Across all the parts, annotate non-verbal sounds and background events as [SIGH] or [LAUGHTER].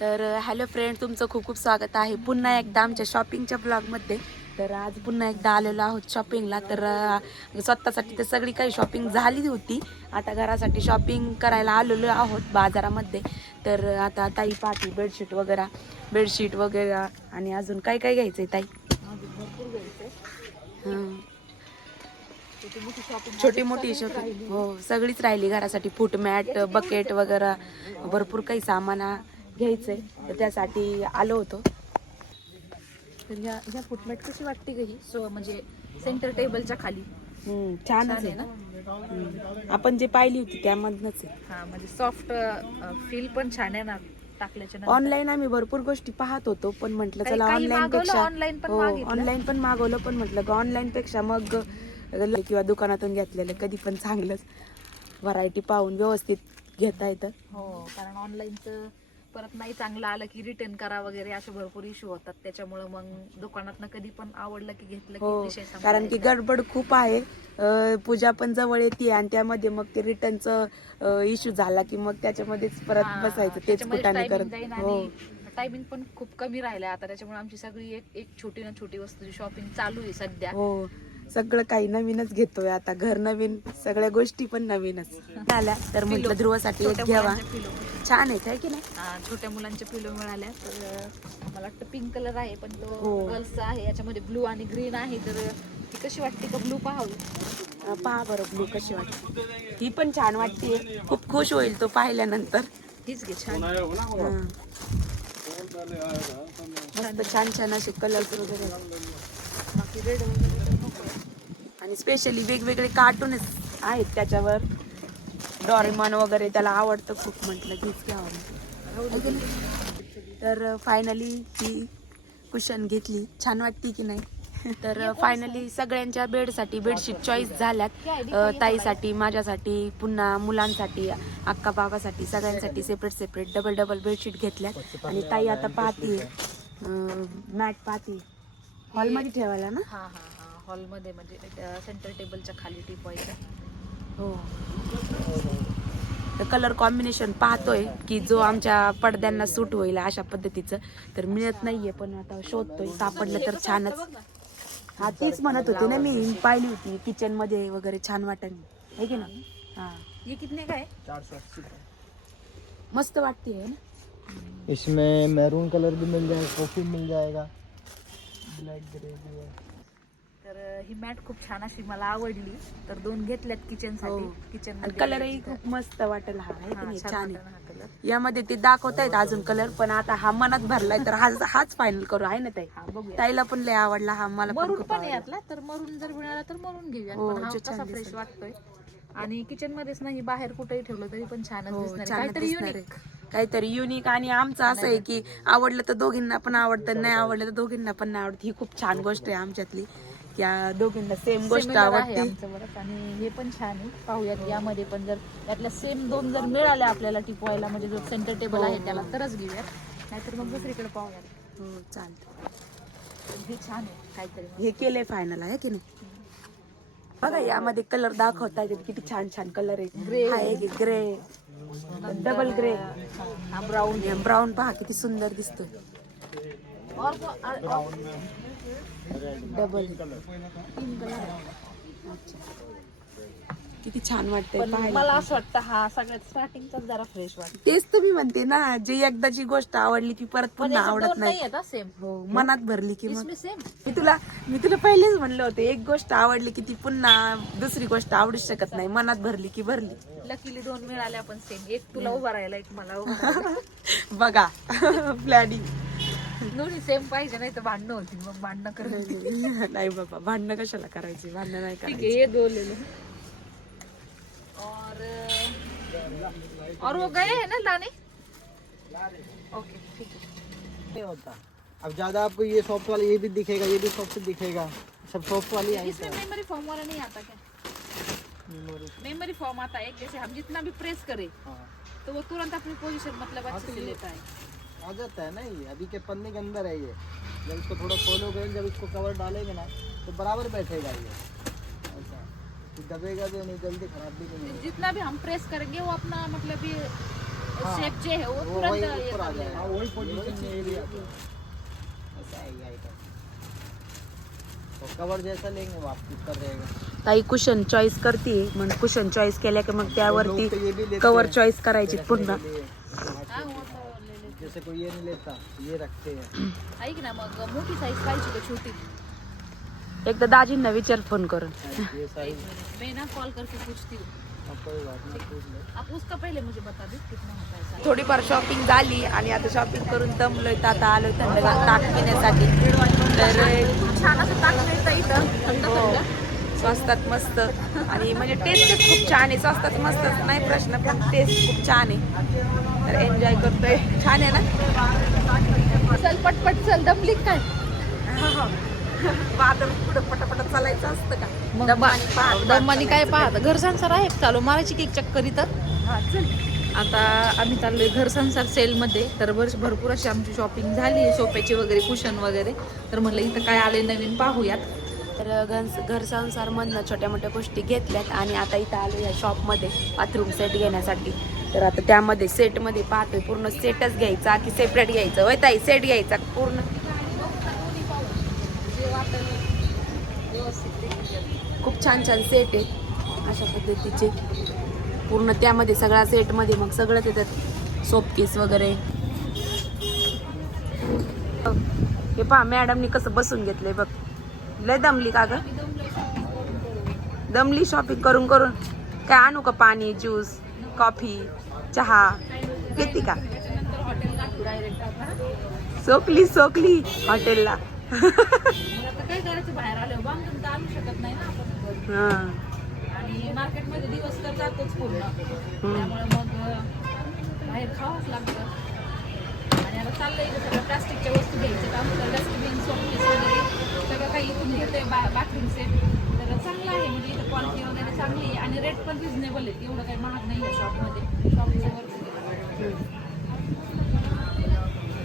तर hello friend तुमचं खूप खूप स्वागत आहे. पुन्हा एकदा आमच्या शॉपिंगच्या ब्लॉगमध्ये. तर आज पुन्हा एकदा आलेलो आहोत शॉपिंगला. तर स्वतःसाठी तर सगळी काही शॉपिंग झाली होती. आता घरासाठी शॉपिंग करायला आलेलो आहोत बाजारामध्ये. तर आता ताई पाठी बेडशीट वगैरे बेडशीट वगैरे आणि अजून काय काय घ्यायचंय ताई? छोटी मोठी शॉपिंग हो सगळीच राहिली घरासाठी. फुटमॅट बकेट वगैरे भरपूर काही सामान. घ्यायचंय. तर त्यासाठी आलो होतो. तर ह्या ह्या फुटमॅट कशी वाटते ग ही? सो म्हणजे सेंटर टेबलच्या खाली. छान आहे. ना. आपण जे पाहिली होती त्यामधनच आहे. हा म्हणजे सॉफ्ट फील पण छान आहे ना टाकल्याच्या. ऑनलाईन आम्ही भरपूर गोष्टी पाहत होतो पण म्हटलं चला ऑनलाईन पेक्षा पण हो. ऑनलाईन पण मागवलं पण म्हटलं ऑनलाईन पेक्षा मग किंवा दुकानातून घेतलेलं कधी पण चांगलंच. व्हरायटी पाहून व्यवस्थित घेता येतं. हो कारण ऑनलाईनचं परत नाही चांगलं आलं की रिटर्न करा वगैरे असे भरपूर इश्यू होतात. त्याच्यामुळे मग दुकानात कधी पण आवडलं की घेतलं की हो विषय संपला कारण की. गडबड खूप आहे. अं, पूजा पण जवळ येते आणि त्यामध्ये मग ते रिटर्नचं इश्यू झाला की मग त्याच्यामध्येच परत हा, बसायचं. तेच त्याच्यामध्ये कुठाने timing करत. जाईन हो. टायमिंग पण खूप कमी राहिलं आता. त्याच्यामुळे आमची सगळी एक एक छोटी ना छोटी वस्तूची शॉपिंग चालू आहे सध्या. हो. सगळं काही नवीनच घेतोय आता. घर नवीन सगळ्या गोष्टी पण नवीनच. आल्या तर म्हटलं. ध्रुवासाठी एक छोट्या घ्यावा. pillow. छान आहे काय की नाही? हा, छोट्या मुलांच्या पिलो मिळाल्या तर अं, मला वाटतं पिंक कलर आहे पण तो हो. गर्ल्सचा आहे याच्यामध्ये ब्लू आणि ग्रीन आहे तर ती कशी वाटते का ब्लू पाहावी? अं, पहा बरं ब्लू कशी वाटते. ती पण छान वाटते खूप खुश होईल तो पाहिल्यानंतर. हीच घे छान. हं. मस्त छान छान असे कलर्स वगैरे. बाकी रेड वगैरे तर नको आहे. आणि स्पेशली वेगवेगळे कार्टूनच आहेत त्याच्यावर. डॉरेमॉन वगैरे त्याला आवडतं खूप म्हटलं तीच घ्यावं है? तर फायनली ती कुशन घेतली. छान वाटते की नाही? तर फायनली सगळ्यांच्या बेडसाठी बेडशीट चॉईस झाल्यात. ताईसाठी माझ्यासाठी पुन्हा मुलांसाठी अक्का बाबासाठी सगळ्यांसाठी separate separate double double bedsheet घेतल्यात. आणि ताई आता पाहतीये मॅट पाहती. हॉलमध्ये ठेवायला ना? हा हा हा. हॉलमध्ये म्हणजे सेंटर टेबलच्या खाली टीप व्हायचं तर कलर कॉम्बिनेशन पाहतोय की जो आमच्या पडद्यांना सूट होईल अशा पद्धतीचं. तर मिळत नाहीये पण आता शोधतोय. सापडलं तर छानच. हा तीच म्हणत होते ना मी. पाहिली होती. किचनमध्ये वगैरे छान वाटेल आहे की ना हा. ये कितने काय मस्त वाटते है ना? इसमें मैरून कलर भी मिल जाएगा कॉफी मिल जाएगा. ब्लैक ग्रे भी है. तर ही मॅट खूप छान अशी मला आवडली. तर दोन घेतल्यात किचनसाठी हो. किचन कलरही खूप मस्त वाटेल हा आहे की नाही? छान आहे. यामध्ये ते दाखवतायत अजून कलर पण आता हा मनात भरलाय तर हा हाच फायनल करू. आहे ना ताई? हा बघूया. ताईला पण लय आवडला हा. मला पण मरून खूप पण आहे आवडला. यातला. तर मरून जर मिळाला तर मरून घेऊया. हो, पण हा जो कसा छान फ्रेश दिसेल. वाटतोय. आणि किचन मध्येच नाही बाहेर कुठेही ठेवलं तरी पण छानच हो, दिसणार आहे. छानच काहीतरी दिसणार युनिक. काहीतरी युनिक आणि आमचं असं आहे की आवडलं तर दोघींना पण आवडतं नाही आवडलं तर दोघींना पण नाही आवडत. ही खूप छान गोष्ट आहे आमच्यातली. आ, दोघींना सेम गोष्ट आहे आवडते. आणि हे पण छान आहे. पाहूयात यामध्ये पण जर यातल्या सेम दोन जर मिळाल्या आपल्याला टिपवायला म्हणजे जो सेंटर टेबल आहे त्याला तरच घेऊयात. नाहीतर मग दुसरीकडे पाहूयात. हो चालतं. हे छान आहे काहीतरी. हे केलंय फायनल आहे की नाही? बघा यामध्ये कलर दाखवता येतात किती छान छान कलर आहे. Grey. हा एक ग्रे डबल ग्रे हा ब्राऊन ब्राऊन पहा किती सुंदर दिसतोय. और डबल किती छान वाटतंय पण पाहायला. मला असं वाटतं हा सगळ्यात स्टार्टिंगचाच जरा फ्रेश वाटतं तेच तर मी म्हणते ना जे एकदा जी गोष्ट आवडली ती परत पण पुन्हा आवडत दोन नाही सेम हो मनात भरली की मग. सेम मी तुला मी तुला पहिलेच म्हणलं होते एक गोष्ट आवडली की ती पुन्हा दुसरी गोष्ट आवडूच शकत नाही. मनात भरली की भरली. लकीली दोन मिळाल्या पण सेम एक तुला उभा राहिला एक मला उभा [LAUGHS] राहिला बघा [LAUGHS] प्लॅनिंग दोन्ही सेम पाहिजे नाही तर भांडणं होती. मग भांडणं करत नाही बाबा भांडणं कशाला करायची? भांडणं नाही ठीक करायची. है ये दो ले लो और अ, और वो गए हैं ना लाने ओके ठीक है नहीं होता। अब ज़्यादा आपको ये सॉफ्ट वाला ये भी दिखेगा ये भी सॉफ्ट दिखेगा। सब सॉफ्ट वाली आई इसमें मेमोरी फॉर्म वाला नहीं आता क्या? मेमोरी फॉर्म आता है जैसे हम जितना भी प्रेस करें हाँ। तो वो तुरंत अपनी पोजीशन मतलब अच्छे से लेता है। आ जाता है ना ये? अभी के पन्ने के अंदर है ये। जब इसको थोड़ा खोलोगे जब इसको कवर डालेंगे ना तो बराबर बैठेगा ये। ऐसा। तो दबेगा भी नहीं जल्दी खराब भी नहीं होगा। जितना भी हम प्रेस करेंगे वो अपना मतलब ये शेप जे है वो वो तुरंत ये ऊपर आ कर लेगा। जाएगा वही पोजीशन में ये भी आ जाएगा ऐसा है ये आइटम तो कवर जैसा लेंगे वो आपके ऊपर रहेगा। ताई कुशन चॉईस करते मग कुशन चॉईस केल्या की मग त्यावरती लोग तो ये भी लेते कवर हैं। चॉईस करायची पुन्हा हा, वो. जैसे कोई ये नहीं लेता ये रखते हैं। [CLEARS THROAT] ऐक ना मग मोठी साईज पाहिजे का छोटी? एकदा दाजींना विचार फोन करून. [LAUGHS] ये साइज मैं ना कॉल करके पूछती हूँ. कोई बात नहीं पूछ ले। आप उसका पहले मुझे बता दो कितना होता है साइज थोडीफार शॉपिंग झाली आणि आता शॉपिंग करून दमलोय तर आता आलोय थंडगार ताक पिण्यासाठी. तर छान असं ताक मिळतं इथं थंड हो, थंड. स्वस्तात मस्त. आणि म्हणजे टेस्टच खूप छान आहे स्वस्तात मस्तच नाही प्रश्न पण टेस्ट खूप छान आहे. तर एन्जॉय करतोय. छान आहे ना? चल पटपट चल दमली काय? वादळ पुढं पटापट चालायचं असतं का? मग दमानी काय पाहत? घर संसार आहे. चालू मारायची की चक्कर इथं. आता आम्ही चाललोय घर संसार सेलमध्ये तर बरेच भरपूर अशी आमची शॉपिंग झाली आहे. सोफ्याची वगैरे कुशन वगैरे. तर म्हटलं इथं काय आले नवीन पाहूयात. तर घर घर संसारमधनं छोट्या मोठ्या गोष्टी घेतल्यात आणि आता इथं आलो या शॉपमध्ये बाथरूम सेट घेण्यासाठी. तर आता त्यामध्ये सेटमध्ये पाहतोय पूर्ण सेटच घ्यायचा की सेपरेट घ्यायचं? होय ताई सेट घ्यायचा पूर्ण. खूप छान छान सेट आहे अशा पद्धतीचे. पूर्ण त्यामध्ये सगळ्या सेटमध्ये मग सगळंच येतात. सोपकेस वगैरे. हे पहा मॅडमनी कसं बसून घेतलंय बघ. लय दमली का ग? दमली शॉपिंग करून करून. काय आणू का पाणी ज्यूस कॉफी चहा घेते का? सोकली सोकली हॉटेलला. आता काय करायचं बाहेर आलं बांधून तर आणू शकत नाही ना आणि मार्केटमध्ये दिवस तर जातोच पूर्ण त्यामुळे मग बाहेर खावंच लागतं आणि आता चाललंय इथं सगळं प्लास्टिकच्या वस्तू घ्यायचं काम तर डस्टबिन सोपीस वगैरे सगळं काही इथून घेतोय बा बाथरूम सेट चांगलं आहे. म्हणजे इथं क्वालिटी वगैरे चांगली आहे. आणि रेट पण रिझनेबल आहे एवढं काही महाग नाही आहे शॉपमध्ये शॉपचं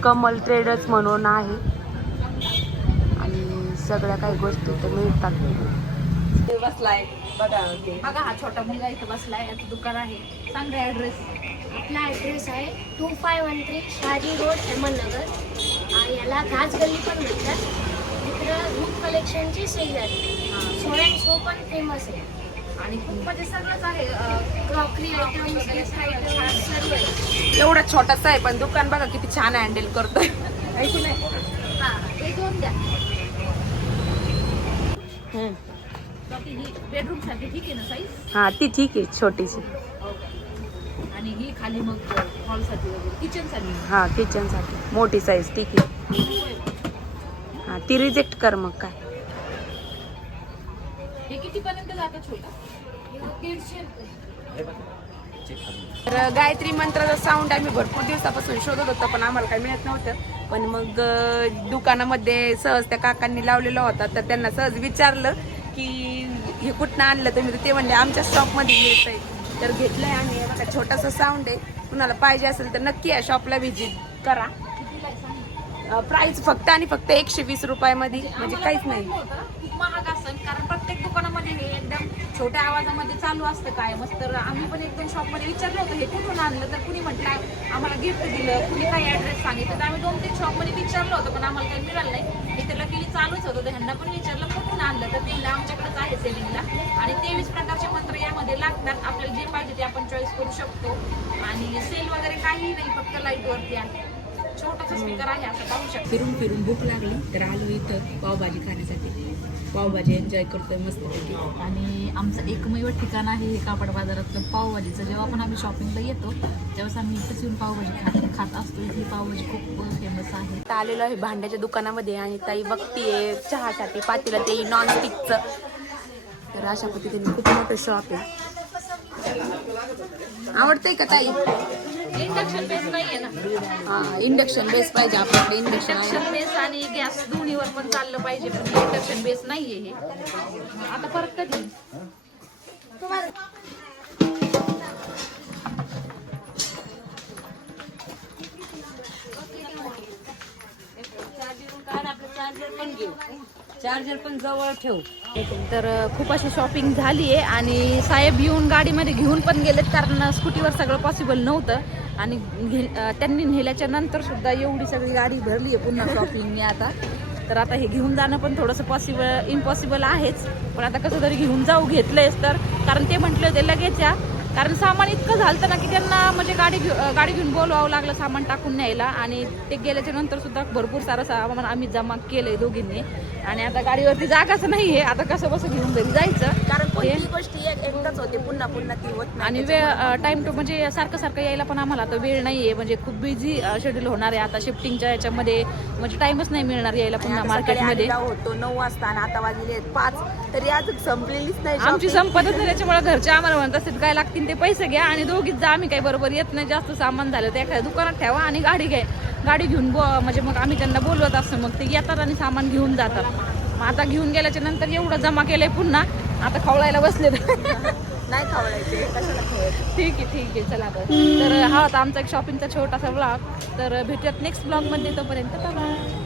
कमल ट्रेडर्स म्हणून आहे. आणि सगळ्या काही गोष्टी तर मिळतात. बसलाय. बघा बघा हा छोटा मुलगा इथं बसलाय. याचं दुकान आहे. सांग ऍड्रेस आपला ॲड्रेस आहे two five one three Shahaji road Ahmednagar. आ, याला घास गल्ली पण म्हणतात. रूप कलेक्शनची सेल आहे सो अँड सो पण फेमस आहे. आणि खूप म्हणजे सगळंच आहे क्रॉकरी आयटम्स गिफ्ट सर्व आहे. एवढा छोटासा आहे पण दुकान बघा किती छान हँडल करतोय. है की नाही? हां ते दोन द्या. हम्म. बाकी ही बेडरूमसाठी ठीक आहे ना साईज हा ती ठीक आहे छोटीशी. आणि ही खाली मग हॉलसाठी वगैरे किचनसाठी हा किचनसाठी मोठी साईज ठीक आहे. हा ती रिजेक्ट कर मग काय. हे किती पर्यंत जातं छोटा? दीडशे तर गायत्री मंत्राचा साऊंड आम्ही भरपूर दिवसापासून शोधत होतो पण आम्हाला काही मिळत नव्हतं. पण मग दुकानामध्ये सहज त्या काकांनी लावलेला होता तर त्यांना सहज विचारलं की हे कुठनं आणलं तर मी ते म्हणले आमच्या शॉपमध्ये मिळतंय. तर घेतलंय आणि हे बघा छोटासा साऊंड आहे. कुणाला पाहिजे असेल तर नक्की या शॉपला व्हिजिट करा. प्राइस फक्त आणि फक्त एकशे वीस रुपयामध्ये म्हणजे काहीच नाही. खूप महाग असेल कारण प्रत्येक दुकानामध्ये हे एकदम छोट्या आवाजामध्ये चालू असतं काय मस्त. तर आम्ही पण एकदम शॉपमध्ये विचारलं होतं हे कुठून आणलं? तर कुणी म्हटलं आम्हाला गिफ्ट दिलं कुणी काही ऍड्रेस सांगितलं. तर आम्ही दोन तीन शॉपमध्ये विचारलं होतं पण आम्हाला काही मिळालं नाही. इथे लकीली चालूच होतं तर ह्यांना पण विचारलं कुठून आणलं? तर ते आमच्याकडेच आहे सेलिंगला आणि तेवीस प्रकारचे मंत्र यामध्ये लागतात. आपल्याला जे पाहिजे ते आपण चॉईस करू शकतो. आणि सेल वगैरे काही नाही फक्त लाइट वरती आहे. छोटासा स्पीकर आहे असं पाहू शकतो. फिरून फिरून भूक लागली तर आलो इथं पावभाजी खाण्यासाठी. पावभाजी एन्जॉय करतोय मस्तपैकी. आणि आमचं एकमेव ठिकाण आहे हे कापड बाजारातलं पावभाजीचं. जेव्हा पण आम्ही शॉपिंगला येतो तेव्हाच आम्ही इथंच येऊन पावभाजी खात खात असतो. इथली पावभाजी खूप फेमस आहे. आलेलो आहे भांड्याच्या दुकानामध्ये आणि ताई बघतीये चहासाठी पातीला ते नॉनस्टिकचं तर अशा पद्धतीने खूप मोठं शॉप आहे. आवडतंय का ताई? इंडक्शन बेस नाहीये ना. हा इंडक्शन बेस पाहिजे आपल्याकडे इंडक्शन आहे. इंडक्शन बेस आणि गॅस दोन्हीवर पण चाललं पाहिजे पण इंडक्शन बेस नाहीये हे. आता परत कधी? चार्जर पण जवळ ठेव. तर खूप अशी शॉपिंग झाली आहे आणि साहेब येऊन गाडीमध्ये घेऊन पण गेलेत कारण स्कूटीवर सगळं पॉसिबल नव्हतं. आणि घे- त्यांनी नेल्याच्या नंतर सुद्धा एवढी सगळी गाडी भरली आहे पुन्हा शॉपिंगने आता. तर आता हे घेऊन जाणं पण थोडंसं पॉसिबल इम्पॉसिबल आहेच. पण आता कसं तरी घेऊन जाऊ घेतलंयच तर. कारण ते म्हटलं ते लगेच या. कारण सामान इतकं झालं ना की त्यांना म्हणजे गाडी घेऊ गाडी घेऊन बोलवावं लागलं सामान टाकून न्यायला. आणि ते गेल्याच्यानंतर सुद्धा भरपूर सारं सामान आम्ही जमा केलंय दोघींनी. आणि आता गाडीवरती जागाच नाही आहे आता कसं कसं घेऊन घरी जायचं. कारण कोणतीही गोष्ट एक- एकदाच होते. पुन्हा पुन्हा ती होत नाही. आणि वेळ टाइम टू म्हणजे सारखं सारखं यायला पण आम्हाला आता वेळ नाहीये. म्हणजे खूप बिझी शेड्यूल होणार आहे. आता शिफ्टिंगच्या याच्यामध्ये म्हणजे टाइमच नाही मिळणार यायला पुन्हा आता सकाळी मार्केटमध्ये आलेला होतो. नऊ वाजता आणि आता आहेत पाच. तरी अजून संपलेलीच नाही आमची shopping. संपतच नाही. त्याच्यामुळे घरचे आम्हाला म्हणत असतात काय लागतील ते पैसे घ्या आणि दोघीच जा. आम्ही काही बरोबर येत नाही. जास्त सामान झालं ते एखाद्या दुकानात ठेवा आणि गाडी घ्या. गाडी घेऊन बो म्हणजे मग आम्ही त्यांना बोलवत असतो मग ते येतात आणि सामान घेऊन जातात मग आता घेऊन गेल्याच्यानंतर एवढं जमा केलंय पुन्हा आता खवळायला बसले नाही खावडायचे खावायचे? ठीक आहे ठीक आहे चला बरं तर हा होता आमचा एक शॉपिंगचा छोटासा ब्लॉग तर भेटूयात नेक्स्ट ब्लॉगमध्ये तोपर्यंत bye.